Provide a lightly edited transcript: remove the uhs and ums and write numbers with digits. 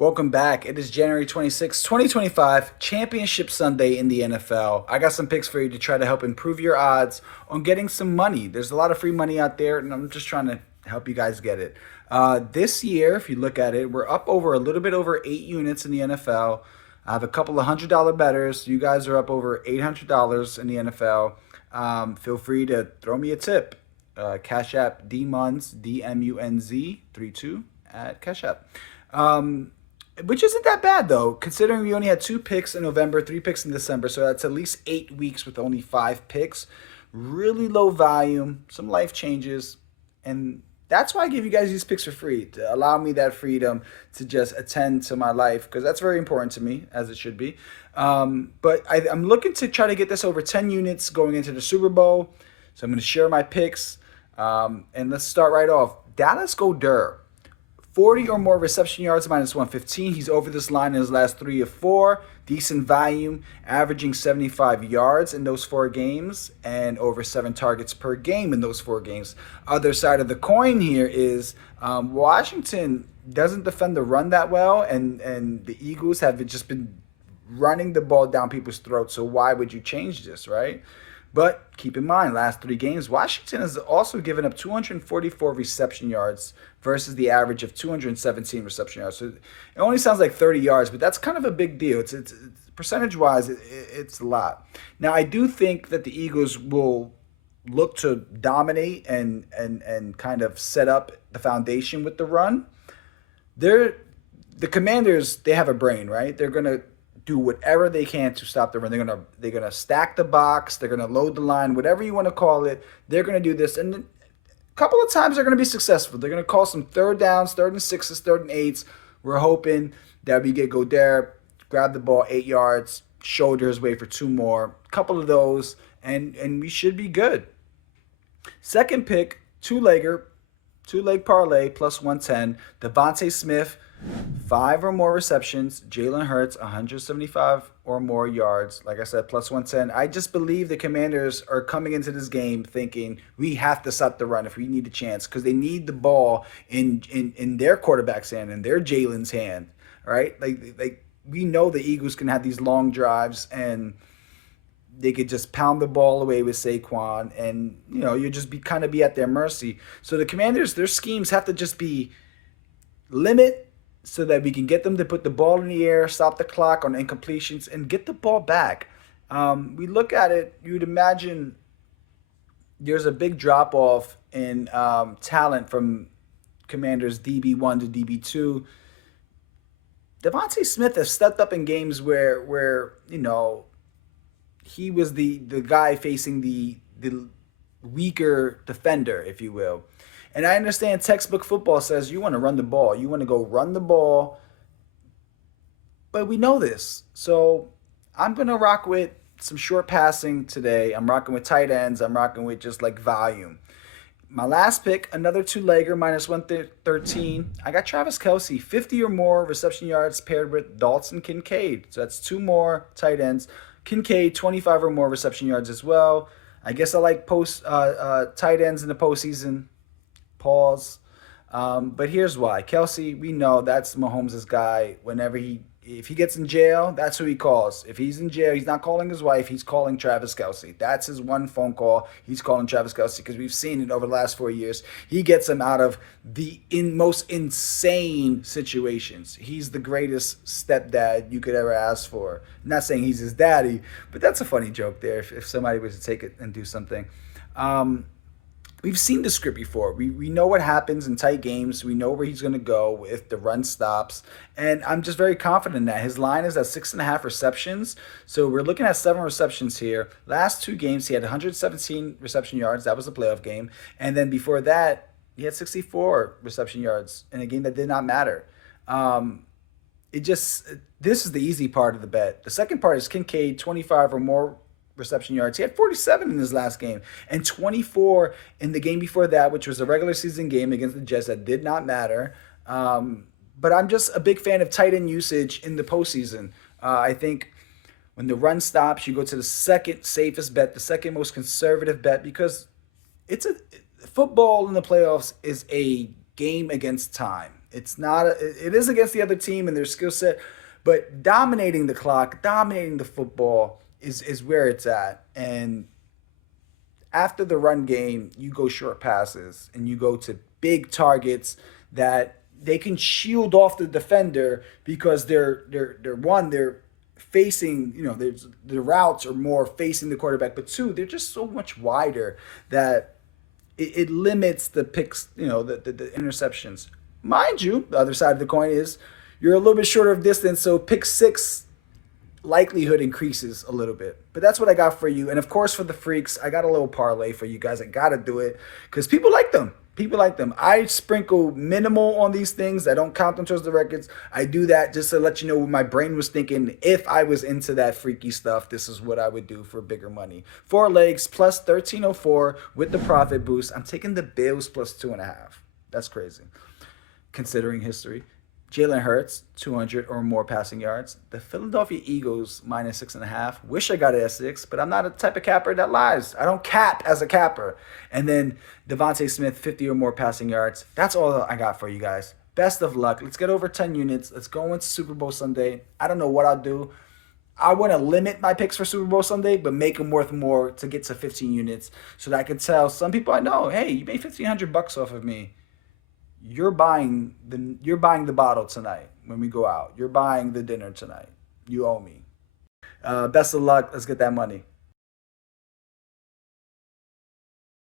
Welcome back. It is January 26, 2025, Championship Sunday in the NFL. I got some picks for you to try to help improve your odds on getting some money. There's a lot of free money out there, and I'm just trying to help you guys get it. This year, if you look at it, we're up over a little bit over 8 units in the NFL. I have a couple of $100 betters. You guys are up over $800 in the NFL. Feel free to throw me a tip. Cash App DMUNZ, DMUNZ 32 at Cash App. Which isn't that bad though, considering we only had 2 picks in November, 3 picks in December, so that's at least 8 weeks with only 5 picks. Really low volume, some life changes, and that's why I give you guys these picks for free to allow me that freedom to just attend to my life because that's very important to me, as it should be. But I'm looking to try to get this over 10 units going into the Super Bowl, so I'm going to share my picks. And let's start right off. Dallas Goedert. 40 or more reception yards minus 115. He's over this line in his last 3 of 4. Decent volume, averaging 75 yards in those 4 games and over 7 targets per game in those 4 games. Other side of the coin here is Washington doesn't defend the run that well, and the Eagles have just been running the ball down people's throats. So why would you change this, right? But keep in mind, last 3 games, Washington has also given up 244 reception yards versus the average of 217 reception yards. So it only sounds like 30 yards, but that's kind of a big deal. It's percentage-wise, it's a lot. Now, I do think that the Eagles will look to dominate and kind of set up the foundation with the run. They're the Commanders. They have a brain, right? They're gonna do whatever they can to stop the run. They're gonna stack the box. They're gonna load the line, whatever you want to call it. They're gonna do this, and a couple of times they're gonna be successful. They're gonna call some third downs, 3rd and 6s, 3rd and 8s. We're hoping that we get Goddard, grab the ball 8 yards, shoulder his way for 2 more. Couple of those, and we should be good. Second pick, two leg parlay plus 110. Devontae Smith, 5 or more receptions. Jalen Hurts, 175 or more yards. Like I said, plus 110. I just believe the Commanders are coming into this game thinking we have to stop the run if we need a chance because they need the ball in their quarterback's hand, in their Jalen's hand, right? Like we know the Eagles can have these long drives and they could just pound the ball away with Saquon, and you just be kind of be at their mercy. So the Commanders, their schemes have to just be limit so that we can get them to put the ball in the air, stop the clock on incompletions, and get the ball back. We look at it, you'd imagine there's a big drop off in talent from Commanders DB1 to DB2. Devontae Smith has stepped up in games where he was the guy facing the weaker defender, if you will. And I understand textbook football says you want to run the ball. You want to go run the ball. But we know this. So I'm going to rock with some short passing today. I'm rocking with tight ends. I'm rocking with just like volume. My last pick, another two-legger, minus 113. I got Travis Kelce, 50 or more reception yards paired with Dalton Kincaid. So that's 2 more tight ends. Kincaid, 25 or more reception yards as well. I guess I like tight ends in the postseason. Pause. But here's why. Kelce, we know that's Mahomes' guy. If he gets in jail, that's who he calls. If he's in jail, he's not calling his wife. He's calling Travis Kelce. That's his one phone call. He's calling Travis Kelce because we've seen it over the last 4 years. He gets him out of the most insane situations. He's the greatest stepdad you could ever ask for. I'm not saying he's his daddy, but that's a funny joke there if somebody was to take it and do something. We've seen the script before. We know what happens in tight games. We know where he's going to go if the run stops. And I'm just very confident in that. His line is at 6.5 receptions. So we're looking at 7 receptions here. Last 2 games, he had 117 reception yards. That was the playoff game. And then before that, he had 64 reception yards in a game that did not matter. This is the easy part of the bet. The second part is Kincaid, 25 or more reception yards. He had 47 in his last game and 24 in the game before that, which was a regular season game against the Jets that did not matter. But I'm just a big fan of tight end usage in the postseason. I think when the run stops, you go to the second safest bet, the second most conservative bet, because football in the playoffs is a game against time. It's not. It is against the other team and their skill set, but dominating the clock, dominating the football is where it's at. And after the run game, you go short passes and you go to big targets that they can shield off the defender because they're facing, there's the routes are more facing the quarterback, but two, they're just so much wider that it limits the picks, the interceptions. Mind you, the other side of the coin is you're a little bit shorter of distance, so pick six likelihood increases a little bit. But that's what I got for you. And of course, for the freaks, I got a little parlay for you guys. I got to do it because people like them. People like them. I sprinkle minimal on these things. I don't count them towards the records. I do that just to let you know what my brain was thinking. If I was into that freaky stuff, this is what I would do for bigger money. 4 legs plus 1304 with the profit boost. I'm taking the Bills plus 2.5. That's crazy considering history. Jalen Hurts, 200 or more passing yards. The Philadelphia Eagles, minus 6.5. Wish I got it at 6, but I'm not a type of capper that lies. I don't cap as a capper. And then Devontae Smith, 50 or more passing yards. That's all I got for you guys. Best of luck. Let's get over 10 units. Let's go into Super Bowl Sunday. I don't know what I'll do. I want to limit my picks for Super Bowl Sunday, but make them worth more to get to 15 units so that I can tell some people I know, hey, you made $1,500 off of me. You're buying the bottle tonight when we go out. You're buying the dinner tonight. You owe me. Best of luck. Let's get that money.